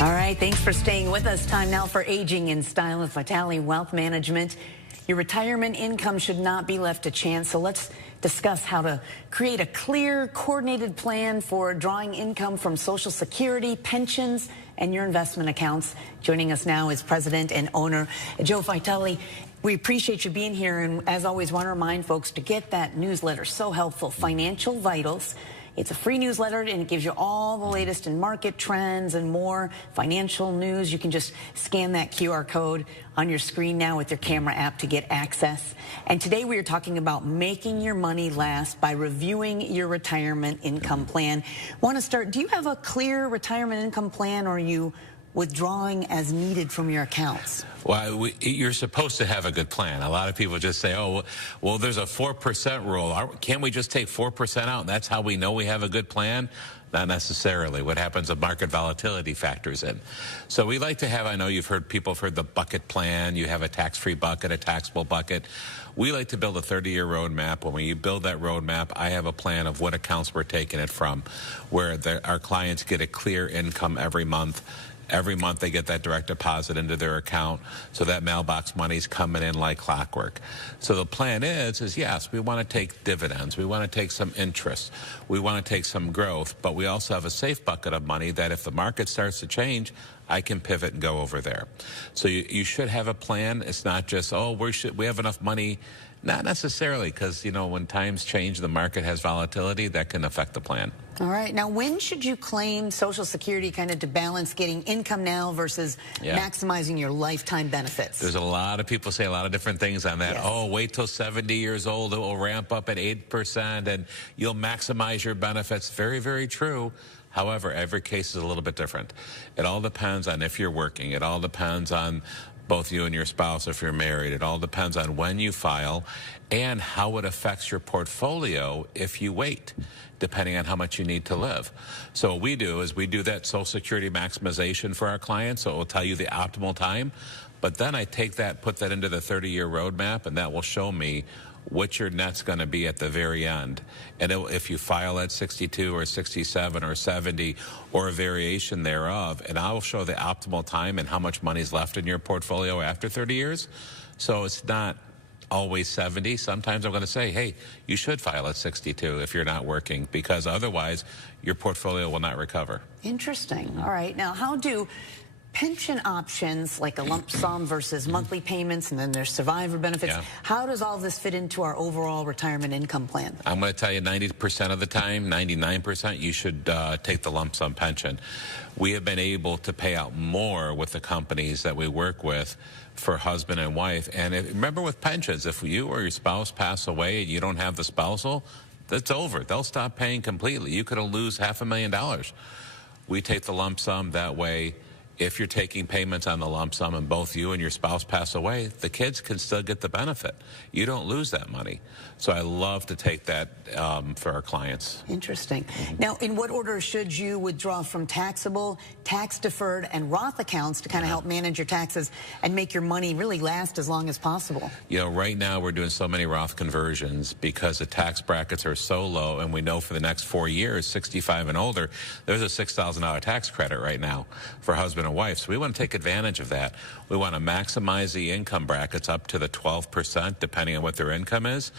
All right, thanks for staying with us. Time now for Aging in Style with Vitale Wealth Management. Your retirement income should not be left to chance, so let's discuss how to create a clear, coordinated plan for drawing income from Social Security, pensions, and your investment accounts. Joining us now is President and Owner Joe Vitale. We appreciate you being here, and as always, want to remind folks to get that newsletter. So helpful, Financial Vitals. It's a free newsletter, and it gives you all the latest in market trends and more financial news. You can just scan that QR code on your screen now with your camera app to get access. And today we are talking about making your money last by reviewing your retirement income plan. Want to start, do you have a clear retirement income plan, or are you withdrawing as needed from your accounts? Well, you're supposed to have a good plan. A lot of people just say, oh, well, there's a 4% rule. Can't we just take 4% out? And that's how we know we have a good plan? Not necessarily. What happens if market volatility factors in? So we like to have, I know people have heard the bucket plan. You have a tax-free bucket, a taxable bucket. We like to build a 30-year roadmap. When you build that roadmap, I have a plan of what accounts we're taking it from, where our clients get a clear income every month. Every month they get that direct deposit into their account, so that mailbox money's coming in like clockwork. So the plan is yes, we want to take dividends, we want to take some interest, we want to take some growth, but we also have a safe bucket of money that if the market starts to change, I can pivot and go over there. So you should have a plan. It's not just, oh, we have enough money. Not necessarily, because, when times change, the market has volatility, that can affect the plan. All right. Now, when should you claim Social Security kind of to balance getting income now versus maximizing your lifetime benefits? There's a lot of people say a lot of different things on that. Yes. Oh, wait till 70 years old, it will ramp up at 8%, and you'll maximize your benefits. Very, very true. However, every case is a little bit different. It all depends on if you're working. It all depends on both you and your spouse if you're married. It all depends on when you file and how it affects your portfolio if you wait, depending on how much you need to live. So what we do is we do that Social Security maximization for our clients, so it will tell you the optimal time. But then I take that, put that into the 30-year roadmap, and that will show me what your net's going to be at the very end. And if you file at 62 or 67 or 70 or a variation thereof, and I will show the optimal time and how much money's left in your portfolio after 30 years. So it's not always 70. Sometimes I'm going to say, hey, you should file at 62 if you're not working, because otherwise your portfolio will not recover. Interesting. All right. Now, how do pension options, like a lump sum versus monthly payments, and then there's survivor benefits, how does all this fit into our overall retirement income plan? I'm going to tell you 90% of the time, 99%, you should take the lump sum pension. We have been able to pay out more with the companies that we work with for husband and wife. And remember, with pensions, if you or your spouse pass away and you don't have the spousal, that's over. They'll stop paying completely. You could lose $500,000. We take the lump sum that way. If you're taking payments on the lump sum and both you and your spouse pass away, the kids can still get the benefit. You don't lose that money. So I love to take that for our clients. Interesting. Now, in what order should you withdraw from taxable, tax-deferred, and Roth accounts to kind of help manage your taxes and make your money really last as long as possible? Right now we're doing so many Roth conversions because the tax brackets are so low, and we know for the next 4 years, 65 and older, there's a $6,000 tax credit right now for husband and wife. So we want to take advantage of that. We want to maximize the income brackets up to the 12%, depending on what their income is.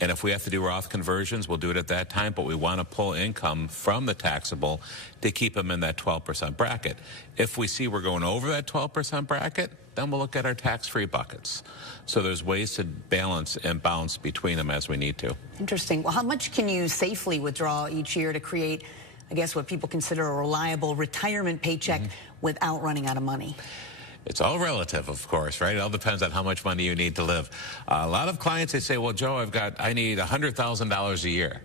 And if we have to do Roth conversions, we'll do it at that time, but we want to pull income from the taxable to keep them in that 12% bracket. If we see we're going over that 12% bracket, then we'll look at our tax-free buckets. So there's ways to balance and bounce between them as we need to. Interesting. Well, how much can you safely withdraw each year to create, I guess, what people consider a reliable retirement paycheck without running out of money? It's all relative, of course, right? It all depends on how much money you need to live. A lot of clients, they say, well, Joe, I need $100,000 a year.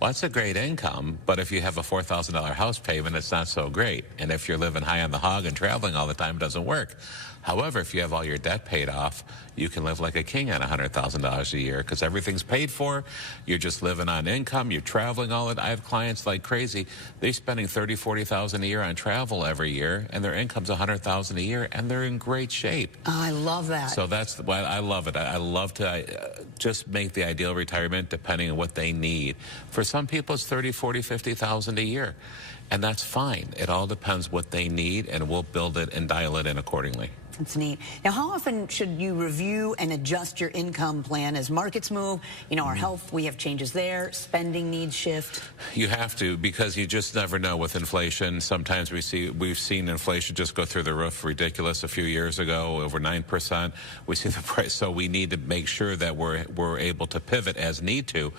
Well, that's a great income, but if you have a $4,000 house payment, it's not so great. And if you're living high on the hog and traveling all the time, it doesn't work. However, if you have all your debt paid off, you can live like a king on $100,000 a year because everything's paid for. You're just living on income. You're traveling all the. I have clients like crazy. They're spending $30,000, $40,000 a year on travel every year, and their income's $100,000 a year, and they're in great shape. Oh, I love that. So that's why I love it. I love to just make the ideal retirement depending on what they need. For some people, it's $30,000, $40,000, $50,000 a year. And that's fine. It all depends what they need, and we'll build it and dial it in accordingly. That's neat. Now, how often should you review and adjust your income plan as markets move? You know, our health, we have changes there. Spending needs shift. You have to, because you just never know with inflation. Sometimes we've seen inflation just go through the roof, ridiculous a few years ago, over 9%. We see the price, so we need to make sure that we're able to pivot as need to.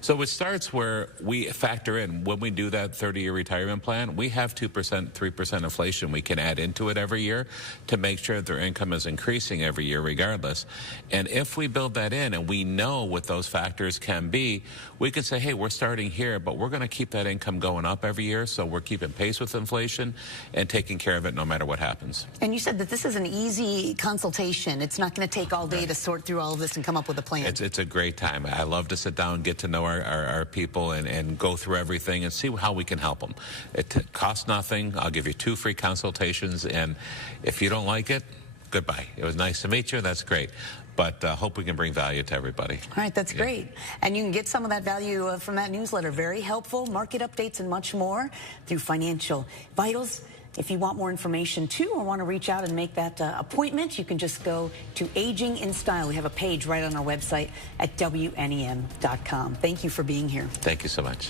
So it starts where we factor in, when we do that 30-year retirement plan, we have 2%, 3% inflation we can add into it every year to make sure that their income is increasing every year regardless. And if we build that in and we know what those factors can be, we can say, hey, we're starting here, but we're going to keep that income going up every year, so we're keeping pace with inflation and taking care of it no matter what happens. And you said that this is an easy consultation. It's not going to take all day to sort through all of this and come up with a plan. It's a great time. I love to sit down, get to know our people and go through everything and see how we can help them. It costs nothing. I'll give you 2 free consultations, and if you don't like it, goodbye. It was nice to meet you. That's great. But hope we can bring value to everybody. All right, that's great. And you can get some of that value from that newsletter. Very helpful. Market updates and much more through Financial Vitals. If you want more information, too, or want to reach out and make that appointment, you can just go to Aging in Style. We have a page right on our website at WNEM.com. Thank you for being here. Thank you so much.